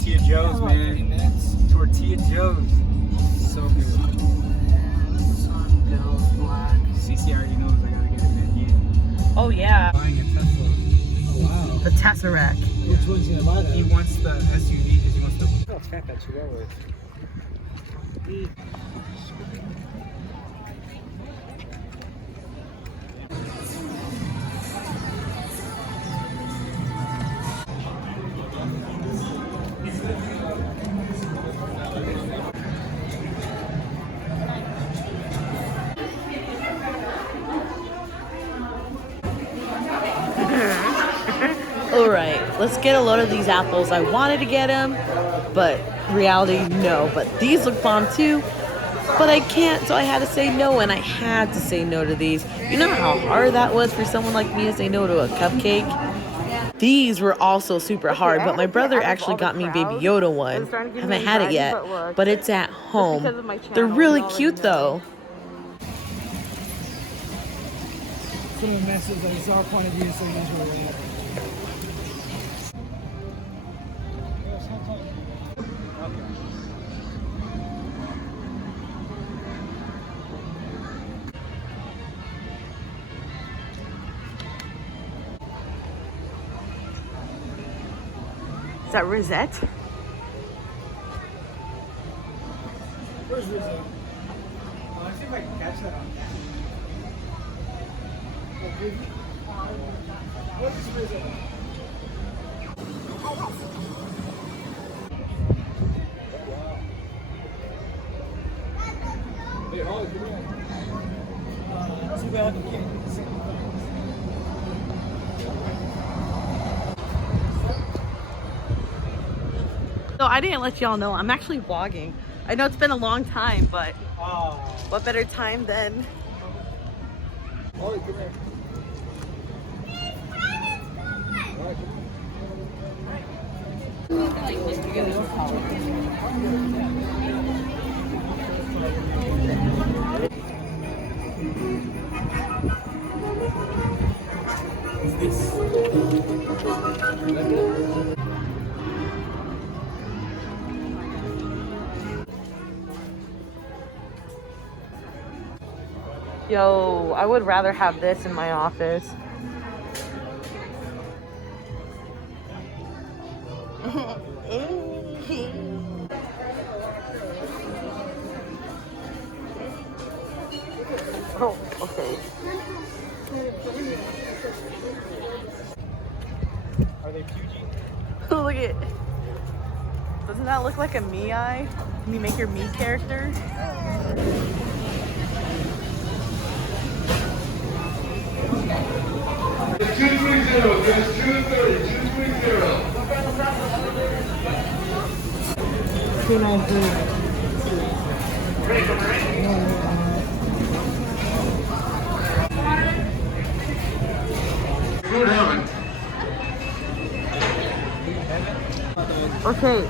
Tortilla Joe's, man. Tortilla Joe's. So good. CC already knows I gotta get it, man. Oh yeah. Buying a Tesla. Oh wow. The Tesseract. Which one's gonna buy that? He wants the SUV because he wants the. Look how fat that Chihuahua is. Alright, let's get a load of these apples. I wanted to get them, but reality, no. But these look bomb too, but I can't, so I had to say no, and I had to say no to these. You know how hard that was for someone like me to say no to a cupcake? These were also super hard, but my brother actually got me Baby Yoda one. Haven't had it yet, but it's at home. They're really cute though. Some of the messes, it's our point of view, so usually. Is that Rosette? Where's Rizzo? Let's see if I can catch that on What is Rizzo? Hey, Holly, come here. Too bad. So I didn't let y'all know, I'm actually vlogging. I know it's been a long time, but what better time than... Holly, come here. Yo, I would rather have this in my office. Oh, okay. Are they Fuji? Look at. Doesn't that look like a me eye? Can you make your me character? It's 230, there's 230, 230. 293. Good heaven. Okay,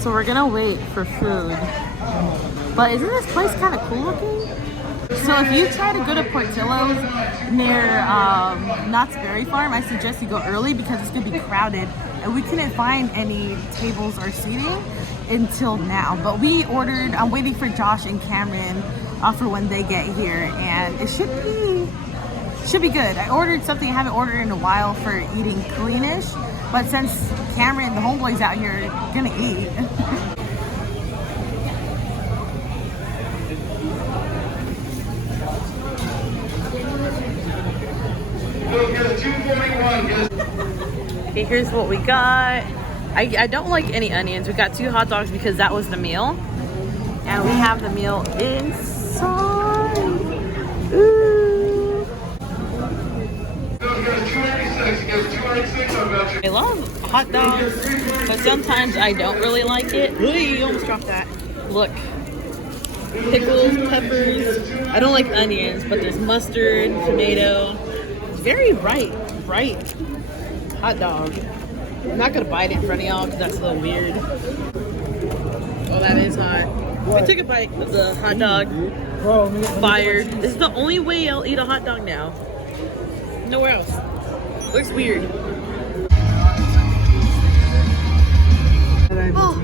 so we're gonna wait for food. But isn't this place kind of cool looking? So if you try to go to Portillo's near Knott's Berry Farm, I suggest you go early because it's gonna be crowded. And we couldn't find any tables or seating until now. But we ordered, I'm waiting for Josh and Cameron for when they get here. And it should be good. I ordered something I haven't ordered in a while for eating cleanish. But since Cameron, the homeboy's out here, gonna eat. We'll get a 241. Okay, here's what we got. I don't like any onions. We got 2 hot dogs because that was the meal. And we have the meal inside. Ooh. We'll get a 286. Get a 286 on voucher. I love hot dogs, but sometimes I don't really like it. Ooh, you almost dropped that. Look. Pickles, peppers. I don't like onions, but there's mustard, tomato. It's very bright hot dog. I'm not gonna bite it in front of y'all because that's a little weird. Oh, that is hot. I took a bite of the hot dog. Fired. This is the only way I'll eat a hot dog now. Nowhere else. Looks weird. Oh,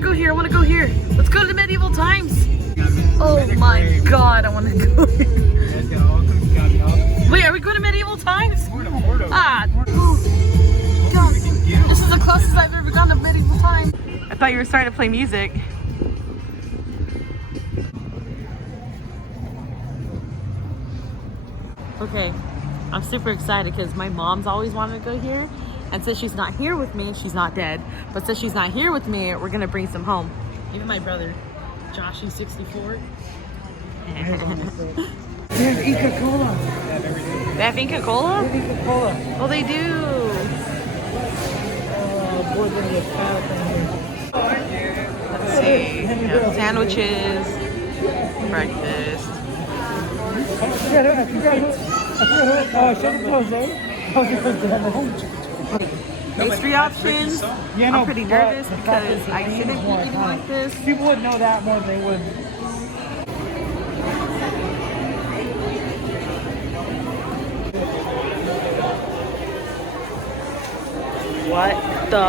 to go here. I want to go here. Let's go to the medieval times. Oh my god, I want to go here. Wait, are we going to medieval times? Ah, oh, god. This is the closest I've ever gone to medieval times. I thought you were starting to play music. Okay, I'm super excited because my mom's always wanted to go here. And since she's not here with me, she's not dead. But since she's not here with me, we're gonna bring some home. Even my brother, Josh, he's 64. They have Inca Cola. They have Inca Cola? They have Inca Cola. Oh, they do. Boy, they're gonna get fat up in here. Let's see. Yeah, sandwiches, breakfast. Pastry options. Yeah, I'm pretty nervous because I shouldn't be eating like this. People would know that more than they would. What the?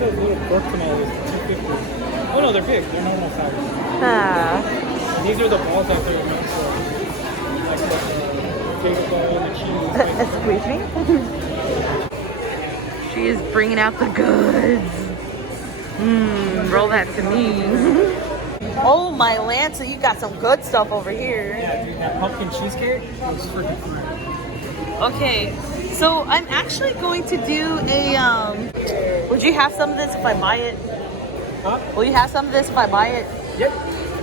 Those little pork tomatoes, $2.50. Oh no, they're big. They're normal size. Ah. These are the balls that they're known for. Like the potato ball, the cheese. Excuse me? She is bringing out the goods. Roll that to me. Oh my Lanza, you got some good stuff over here. Yeah, dude, that pumpkin cheesecake looks freaking fire. Okay, so I'm actually going to do a, would you have some of this if I buy it? Huh? Will you have some of this if I buy it? Yep.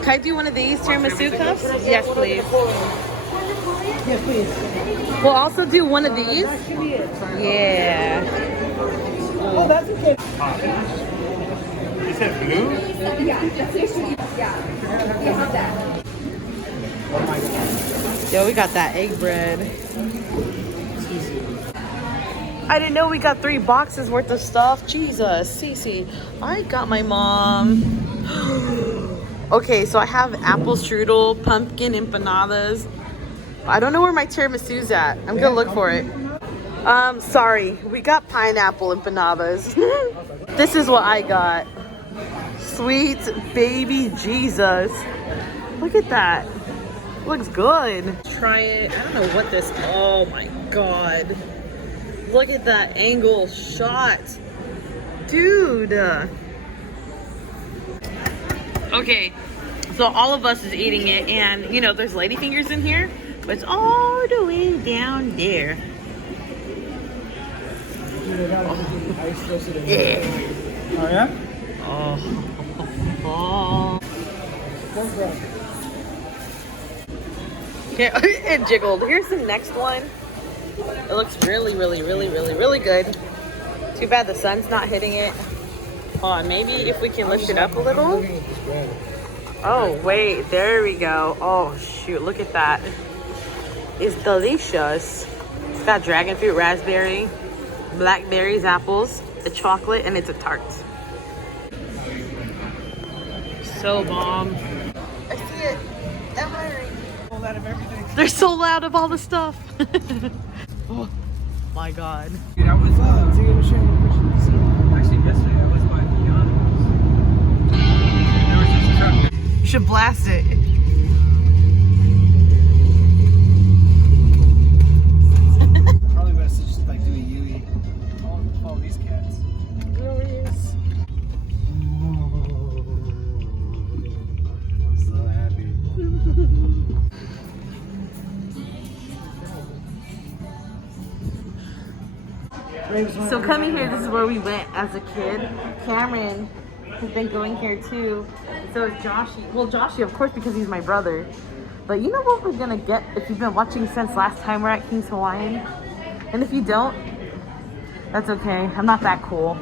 Can I do one of these tiramisu cups? Yes, please. Yes, please. We'll also do one of these. Yeah. Oh, that's okay. You said blue? Yo, we got that egg bread. I didn't know we got 3 boxes worth of stuff. Jesus, Cece. I got my mom. Okay, so I have apple strudel, pumpkin empanadas. I don't know where my tiramisu's at. I'm gonna look for it. Sorry, we got pineapple empanadas. This is what I got. Sweet baby Jesus. Look at that. Looks good. Try it. I don't know what this, oh my God. Look at that angle shot. Dude. Okay, so all of us is eating it, and you know, there's ladyfingers in here, but it's all the way down there. Yeah. Oh, yeah? Oh. Yeah, it jiggled. Here's the next one. It looks really, really, really, really, really good. Too bad the sun's not hitting it. Hold on, maybe if we can lift it up a little. Oh, wait, there we go. Oh, shoot, look at that. It's delicious. It's got dragon fruit, raspberry, blackberries, apples, a chocolate, and it's a tart. So bomb. I see it. I'm hungry. Out of everything. They're so loud of all the stuff. Oh my God. Dude, I was actually yesterday I was by Beyond. There was this truck. You should blast it. Probably best to just like do a Yui. I want to follow these cats. Glorious. I'm so happy. So coming here, this is where we went as a kid. Cameron has been going here too. So is Joshy. Well, Joshy, of course, because he's my brother. But you know what we're gonna get if you've been watching since last time we're at King's Hawaiian? And if you don't, that's okay. I'm not that cool.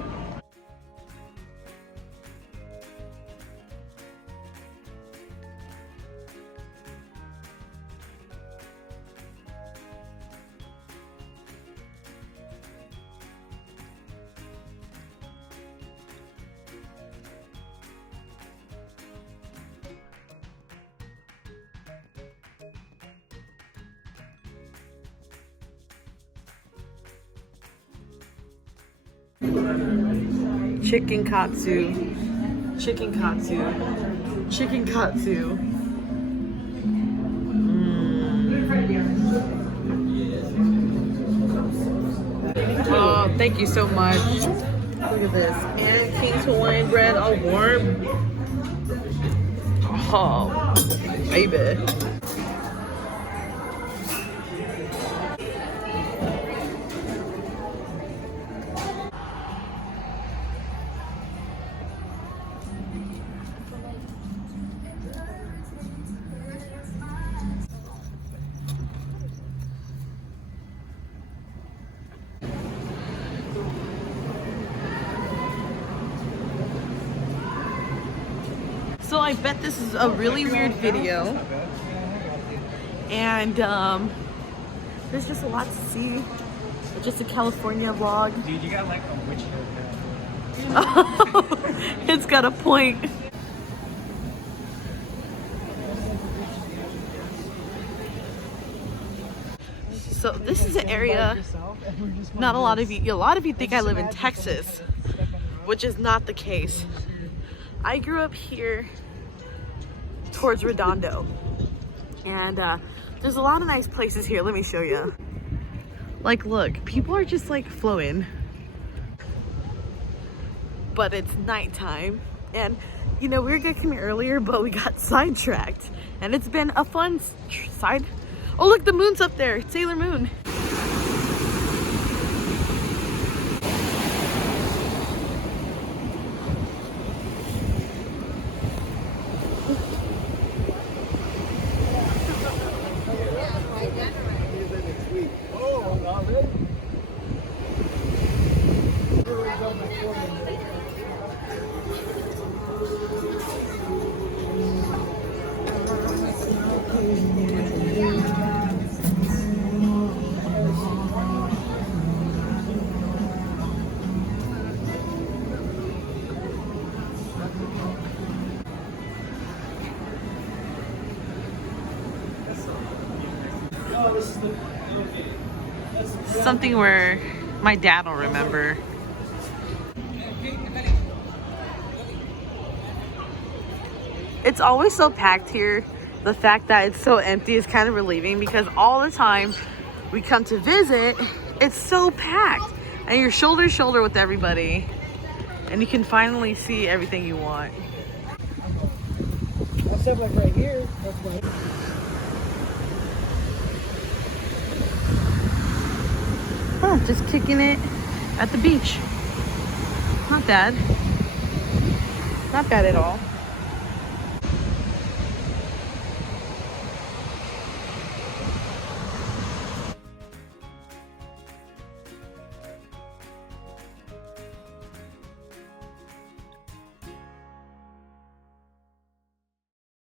Chicken katsu. Chicken katsu. Chicken katsu. Oh, thank you so much. Look at this. And King's Hawaiian bread, all warm. Oh, baby. So I bet this is a really weird video, and there's just a lot to see. It's just a California vlog. Dude, you got like a witch haircut. Oh, it's got a point. So this is an area not a lot of you think I live in Texas, which is not the case. I grew up here towards Redondo, and there's a lot of nice places here. Let me show you. Like, look, people are just like flowing, but it's nighttime, and you know, we were gonna come here earlier, but we got sidetracked, and it's been a fun side. Oh look, the moon's up there, Sailor Moon. Something where my dad will remember. It's always so packed here. The fact that it's so empty is kind of relieving, because all the time we come to visit, it's so packed and you're shoulder to shoulder with everybody, and you can finally see everything you want. Except like right here. That's like Just kicking it at the beach. Not bad. Not bad at all.